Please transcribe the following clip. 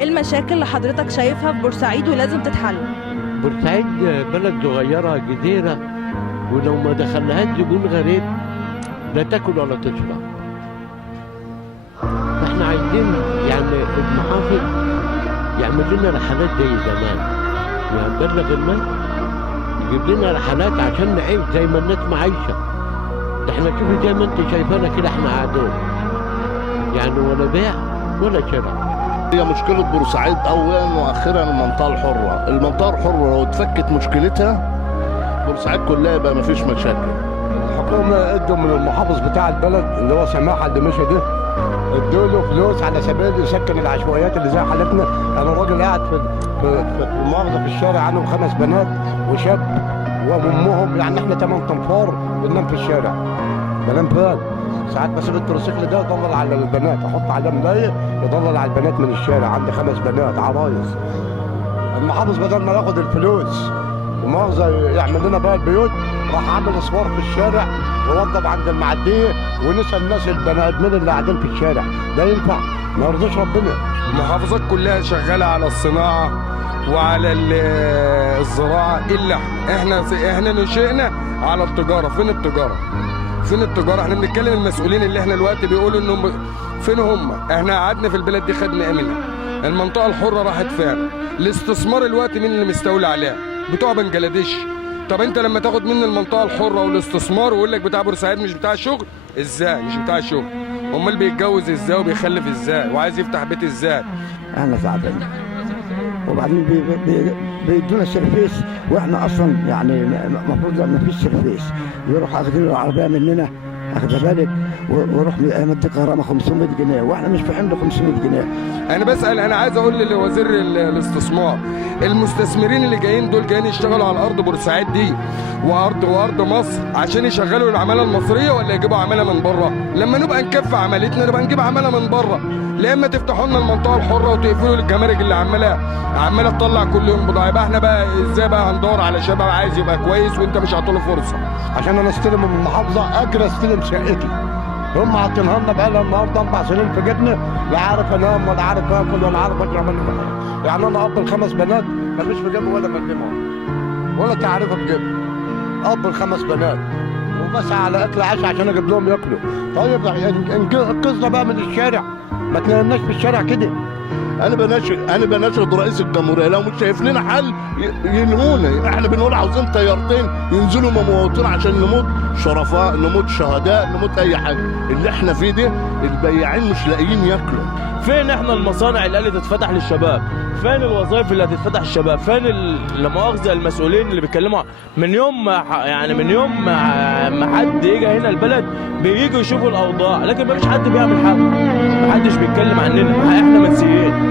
ايه المشاكل اللي حضرتك شايفها في بورسعيد ولازم تتحل؟ بورسعيد بلد صغيرة جزيرة، ولو ما دخلناهاش زبون غريب لا تاكل ولا تشرب. احنا عايزين يعني المحافظ يعمل لنا رحلات زي زمان، يعني نبلغ الناس يجيب لنا رحلات عشان نعيش زي ما الناس معايشة. ده احنا شوفي زي ما انت شايفانا كده احنا قاعدين، يعني ولا بيع ولا شراء. هي مشكلة بورسعيد أولا وأخيرا المنطقة الحرة. المنطقة الحرة لو اتفكت مشكلتها بورسعيد كلها يبقى مفيش مشاكل. الحكومة ادوا من المحافظ بتاع البلد اللي هو سماحة اللي مشى ده، ادوا له فلوس على سبيل يسكن العشوائيات اللي زي حالتنا. انا راجل قاعد في المؤاخذة في الشارع، انا وخمس بنات وشاب وامهم، يعني احنا 8 تنفار بننام في الشارع. بنام فين؟ ساعات بسيب التروسيكل ده يضلل على البنات، احط عليه ملايه يضلل على البنات من الشارع. عندي 5 بنات عرايس. المحافظ بدل ما ياخد الفلوس ومؤاخذة يعمل لنا بقى البيوت، راح عامل اسوار في الشارع ووضب عند المعديه ونسى الناس البني ادمين اللي قاعدين في الشارع. ده ينفع؟ ما يرضيش ربنا. المحافظات كلها شغاله على الصناعه وعلى الزراعه، الا احنا نشئنا على التجاره. فين التجاره؟ فين التجاره؟ احنا بنتكلم المسؤولين اللي احنا دلوقتي بيقولوا انهم فين هم؟ احنا قعدنا في البلد دي خدنا ايه منها؟ المنطقه الحره راحت فين؟ الاستثمار الوقت مين اللي مستولي عليها؟ بتوع بنجلاديش. طب انت لما تاخد من المنطقه الحره والاستثمار ويقول لك بتاع بورسعيد مش بتاع شغل، ازاي مش بتاع شغل؟ امال بيتجوز ازاي وبيخلف ازاي وعايز يفتح بيت ازاي؟ احنا تعبانين، وبعدين بيدونا سيرفيس، واحنا اصلا يعني المفروض ما فيش سيرفيس. يروح اخذين العربيه مننا، اخد بالك، ويروح مدي غرامه 500 جنيه، واحنا مش في حمل 500 جنيه. انا بسال، انا عايز اقول لوزير الاستثمار، المستثمرين اللي جايين دول جايين يشتغلوا على ارض بورسعيد دي وارض مصر عشان يشغلوا العماله المصريه، ولا يجيبوا عماله من بره؟ لما نبقى نكفي عملتنا نبقى نجيب عماله من بره. لا اما تفتحوا لنا المنطقه الحره وتقفلوا الجمارك اللي عماله تطلع كل يوم بضاعه. يبقى احنا بقى ازاي بقى هندور على شباب عايز يبقى كويس وانت مش هتعطيله فرصه؟ عشان انا استلم من المحافظه اجري استلم شقتي، هم عاطينها لنا بقى لها النهارده 4 سنين في جبنا، لا عارف انام ولا عارف اكل ولا عارف اشرب منه. يعني انا اب ال5 بنات ملوش في جيبي ولا ملمهم ولا تعرفه في جيبي. اب ال5 بنات وبسعى على اكل عشاء عشان اجيب لهم ياكلوا. طيب انقذنا بقى من الشارع، ما تنامناش في الشارع كده. انا بناشد رئيس الجمهوريه لو مش شايف لنا حل ينهونا. احنا بنقول عاوزين طيارتين ينزلوا مموتين عشان نموت شرفاء، نموت شهداء، نموت اي حاجه. اللي احنا فيه ده البياعين مش لاقيين ياكلوا. فين احنا المصانع اللي قالت تتفتح للشباب؟ فين الوظائف اللي هتتفتح للشباب؟ فين لا مؤاخذه المسؤولين اللي بيتكلموا من يوم ما حد يجي هنا البلد بييجوا يشوفوا الاوضاع، لكن ما فيش حد بيعمل حاجه، ما حدش بيتكلم عننا، احنا منسيين.